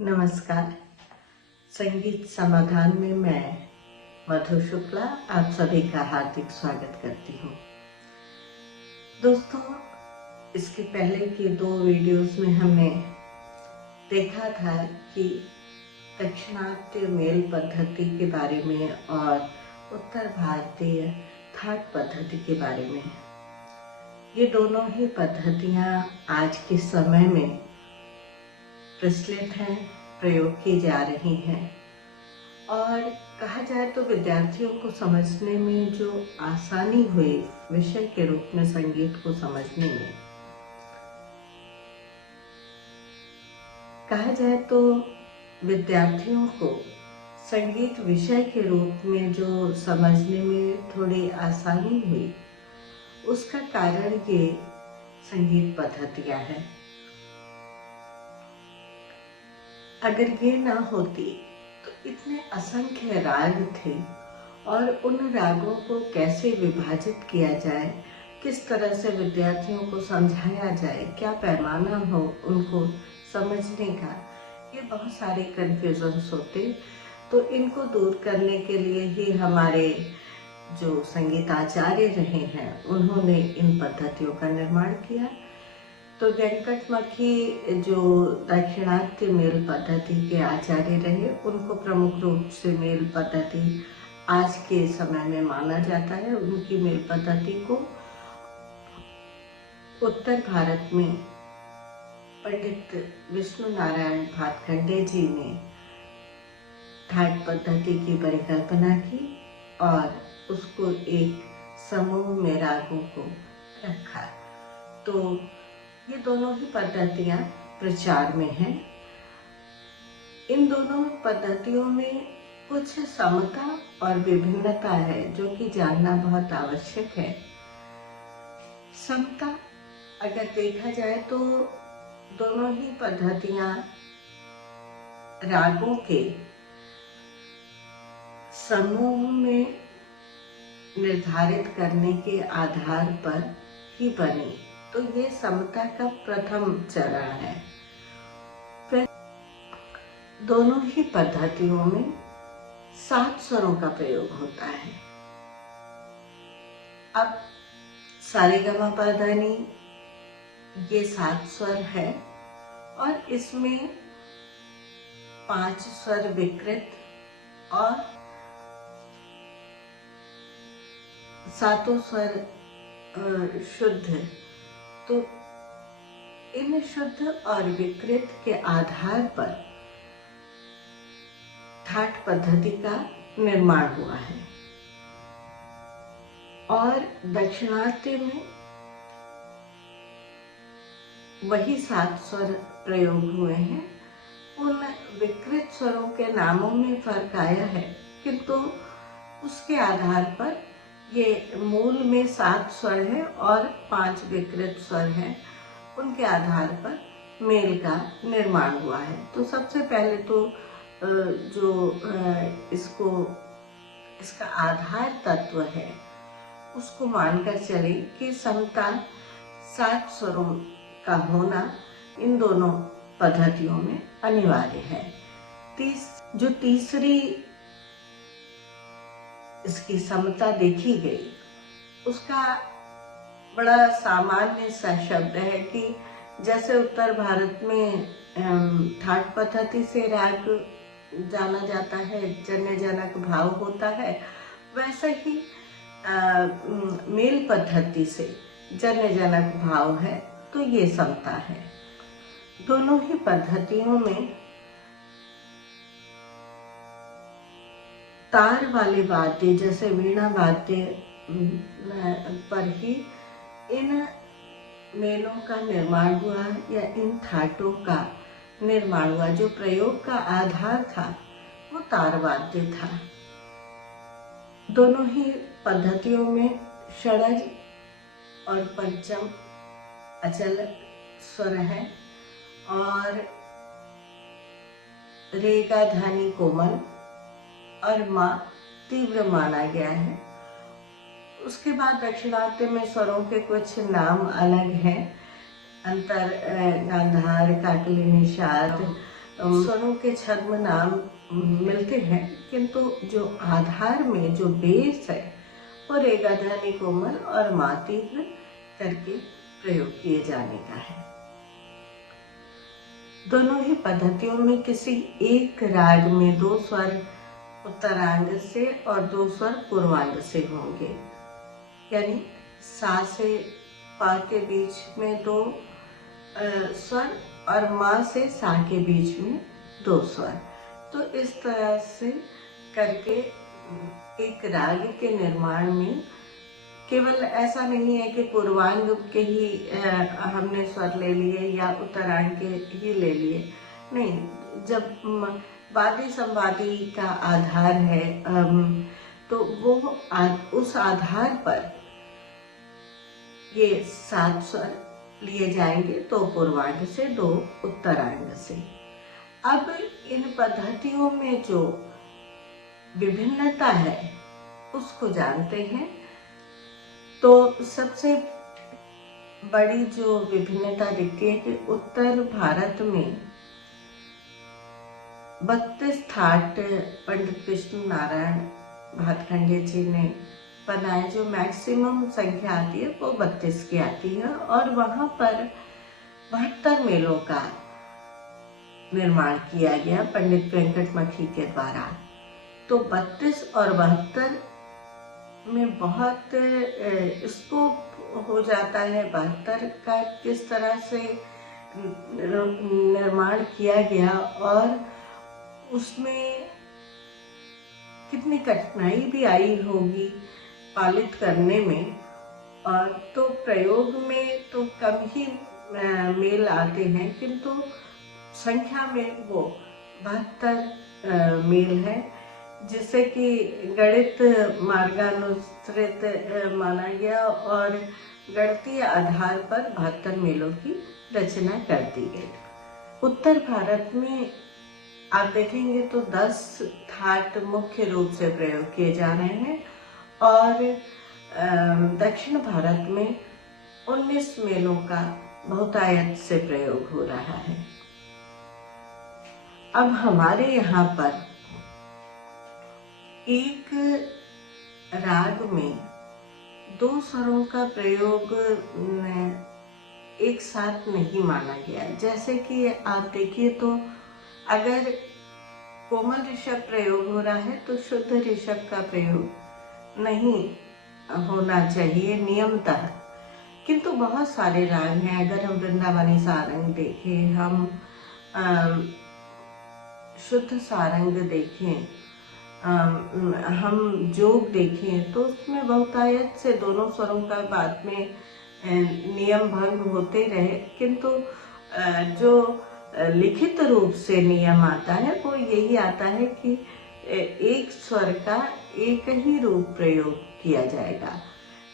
नमस्कार। संगीत समाधान में मैं मधु शुक्ला आप सभी का हार्दिक स्वागत करती हूँ। दोस्तों, इसके पहले के 2 वीडियोस में हमने देखा था कि दक्षिणात्य मेल पद्धति के बारे में और उत्तर भारतीय थाट पद्धति के बारे में। ये दोनों ही पद्धतियाँ आज के समय में प्रचलित हैं, प्रयोग की जा रही हैं और कहा जाए तो विद्यार्थियों को समझने में जो आसानी हुई विषय के रूप में संगीत को समझने में, कहा जाए तो विद्यार्थियों को संगीत विषय के रूप में जो समझने में थोड़ी आसानी हुई, उसका कारण ये संगीत पद्धतियाँ हैं। अगर ये ना होती तो इतने असंख्य राग थे और उन रागों को कैसे विभाजित किया जाए, किस तरह से विद्यार्थियों को समझाया जाए, क्या पैमाना हो उनको समझने का, ये बहुत सारे कन्फ्यूजन्स होते। तो इनको दूर करने के लिए ही हमारे जो संगीत आचार्य रहे हैं उन्होंने इन पद्धतियों का निर्माण किया। तो वेंकटमखी जो दक्षिणात्य मेल पद्धति के आचार्य रहे, उनको प्रमुख रूप से मेल पद्धति आज के समय में माना जाता है। उनकी मेल पद्धति को उत्तर भारत में पंडित विष्णु नारायण भातखंडे जी ने थाट पद्धति की परिकल्पना की और उसको एक समूह में रागों को रखा। तो ये दोनों ही पद्धतियाँ प्रचार में हैं। इन दोनों पद्धतियों में कुछ समता और विभिन्नता है जो कि जानना बहुत आवश्यक है। समता अगर देखा जाए तो दोनों ही पद्धतियाँ रागों के समूह में निर्धारित करने के आधार पर ही बनी। तो ये समता का प्रथम चरण है। फिर दोनों ही पद्धतियों में 7 स्वरों का प्रयोग होता है। अब सारेगामापाधानी ये 7 स्वर है और इसमें 5 स्वर विकृत और 7 स्वर शुद्ध। तो इन शुद्ध और विकृत के आधार पर थाट पद्धति का निर्माण हुआ है और दक्षिणात्य में वही 7 स्वर प्रयोग हुए हैं। उन विकृत स्वरों के नामों में फर्क आया है, किंतु उसके आधार पर ये मूल में 7 स्वर है और 5 विकृत स्वर हैं। उनके आधार पर मेल का निर्माण हुआ है। तो सबसे पहले तो इसका आधार तत्व है उसको मानकर चले कि समता 7 स्वरों का होना इन दोनों पद्धतियों में अनिवार्य है। जो तीसरी इसकी समता देखी गई, उसका बड़ा सामान्य सा शब्द है कि जैसे उत्तर भारत में थाट पद्धति से राग जाना जाता है, जन्य जनक भाव होता है, वैसे ही मेल पद्धति से जन्य जनक भाव है। तो ये समता है। दोनों ही पद्धतियों में तार वाले वाद्य जैसे वीणा वाद्य पर ही इन मेलों का निर्माण हुआ या इन थाटों का निर्माण हुआ। जो प्रयोग का आधार था वो तार वाद्य था। दोनों ही पद्धतियों में षडज और पंचम अचल स्वर है और रेगा धानी कोमल और माँ तीव्र माना गया है। उसके बाद दक्षिणात्य में स्वरों के कुछ नाम अलग हैं। अंतर गांधार, काकली, निषाद, स्वरों के छद्म नाम मिलते हैं, किंतु जो आधार में जो बेस है वो रे गा धा नि कोमल और मा तीव्र करके प्रयोग किए जाने का है। दोनों ही पद्धतियों में किसी एक राग में 2 स्वर उत्तरांग से और 2 स्वर पूर्वांग से होंगे, यानी सा से पा के बीच में 2 स्वर और मा से सा के बीच में 2 स्वर। तो इस तरह से करके एक राग के निर्माण में केवल ऐसा नहीं है कि पूर्वांग के ही हमने स्वर ले लिए या उत्तरांग के ही ले लिए, नहीं। जब वादी संवादी का आधार है तो वो उस आधार पर ये 7 स्वर लिए जाएंगे, 2 पूर्वांग से 2 उत्तरांग से। अब इन पद्धतियों में जो विभिन्नता है उसको जानते हैं। तो सबसे बड़ी जो विभिन्नता दिखती है कि उत्तर भारत में 32 ठाट पंडित विष्णु नारायण भातखंडे जी ने बनाए। जो मैक्सिमम संख्या आती है वो 32 की आती है और वहां पर 72 मेलों का निर्माण किया गया पंडित वेंकट मखी के द्वारा। तो 32 और 72 में बहुत स्कोप हो जाता है। 72 का किस तरह से निर्माण किया गया और उसमें कितनी कठिनाई भी आई होगी पालित करने में, और तो प्रयोग में तो कम ही मेल आते हैं, किंतु संख्या में वो 72 मेल है, जिसे कि गणित मार्गानुसृत माना गया और गणितीय आधार पर 72 मेलों की रचना कर दी गई। उत्तर भारत में आप देखेंगे तो 10 ठाट मुख्य रूप से प्रयोग किए जा रहे हैं और दक्षिण भारत में 19 मेलों का बहुतायत से प्रयोग हो रहा है। अब हमारे यहाँ पर एक राग में 2 स्वरों का प्रयोग एक साथ नहीं माना गया। जैसे कि आप देखिए तो अगर कोमल ऋषभ प्रयोग हो रहा है तो शुद्ध ऋषभ का प्रयोग नहीं होना चाहिए नियमतः, किंतु बहुत सारे राग हैं। अगर हम वृंदावनी सारंग देखें, हम शुद्ध सारंग देखें, हम जोग देखें, तो उसमें बहुतायत से दोनों स्वरों का बाद में नियम भंग होते रहे, किंतु जो लिखित रूप से नियम आता है वो यही आता है कि एक स्वर का एक ही रूप प्रयोग किया जाएगा।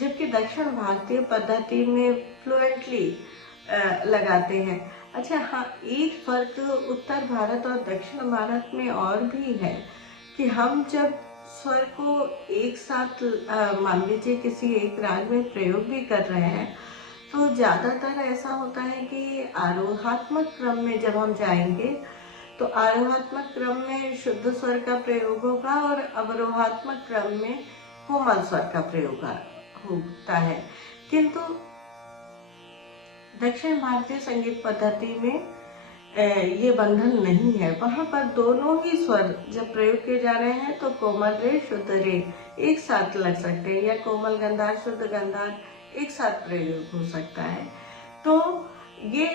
जबकि दक्षिण भारतीय पद्धति में फ्लुएंटली लगाते हैं। अच्छा हाँ, एक फर्क उत्तर भारत और दक्षिण भारत में और भी है कि हम जब स्वर को एक साथ मान लीजिए किसी एक राग में प्रयोग भी कर रहे हैं तो ज्यादातर ऐसा होता है कि आरोहात्मक क्रम में जब हम जाएंगे तो आरोहात्मक क्रम में शुद्ध स्वर का प्रयोग होगा और अवरोहात्मक क्रम में कोमल स्वर का प्रयोग होता है। किंतु दक्षिण भारतीय संगीत पद्धति में ये बंधन नहीं है। वहां पर दोनों ही स्वर जब प्रयोग किए जा रहे हैं तो कोमल रे शुद्ध रे एक साथ लग सकते हैं या कोमल गंधार शुद्ध गंधार एक साथ प्रयोग हो सकता है। तो ये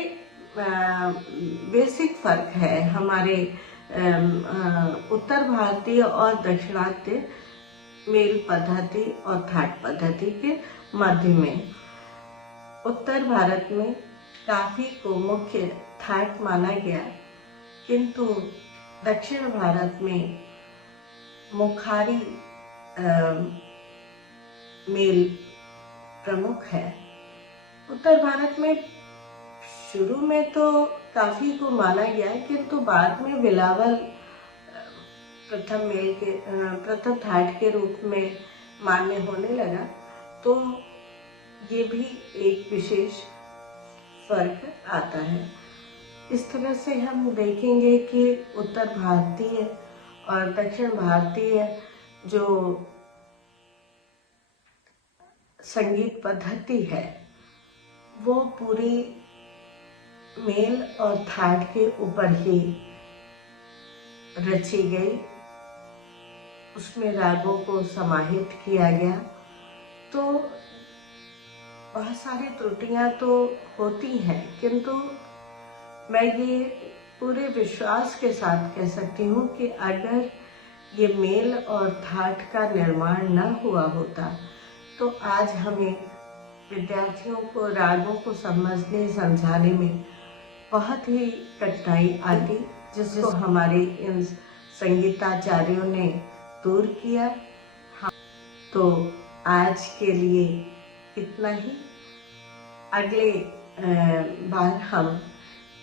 बेसिक फर्क है हमारे उत्तर भारतीय और दक्षिणात्य मेल पद्धति और थाट पद्धति के मध्य में। उत्तर भारत में काफी को मुख्य थाट माना गया, किंतु दक्षिण भारत में मुखारी मेल प्रमुख है। उत्तर भारत में शुरू में तो काफी को माना गया, किंतु बाद में बिलावल प्रथम थाट के रूप में मान्य होने लगा। तो ये भी एक विशेष फर्क आता है। इस तरह से हम देखेंगे कि उत्तर भारतीय और दक्षिण भारतीय जो संगीत पद्धति है वो पूरी मेल और थाट के ऊपर ही रची गई, उसमें रागों को समाहित किया गया। तो बहुत सारी त्रुटियां तो होती हैं, किंतु मैं ये पूरे विश्वास के साथ कह सकती हूँ कि अगर ये मेल और थाट का निर्माण न हुआ होता तो आज हमें विद्यार्थियों को रागों को समझने समझाने में बहुत ही कठिनाई आती, जिसको हमारे इन संगीताचार्यों ने दूर किया। तो आज के लिए इतना ही। अगले बार हम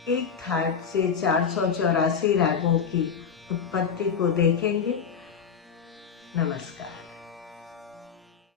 एक थाट से 484 रागों की उत्पत्ति को देखेंगे। नमस्कार।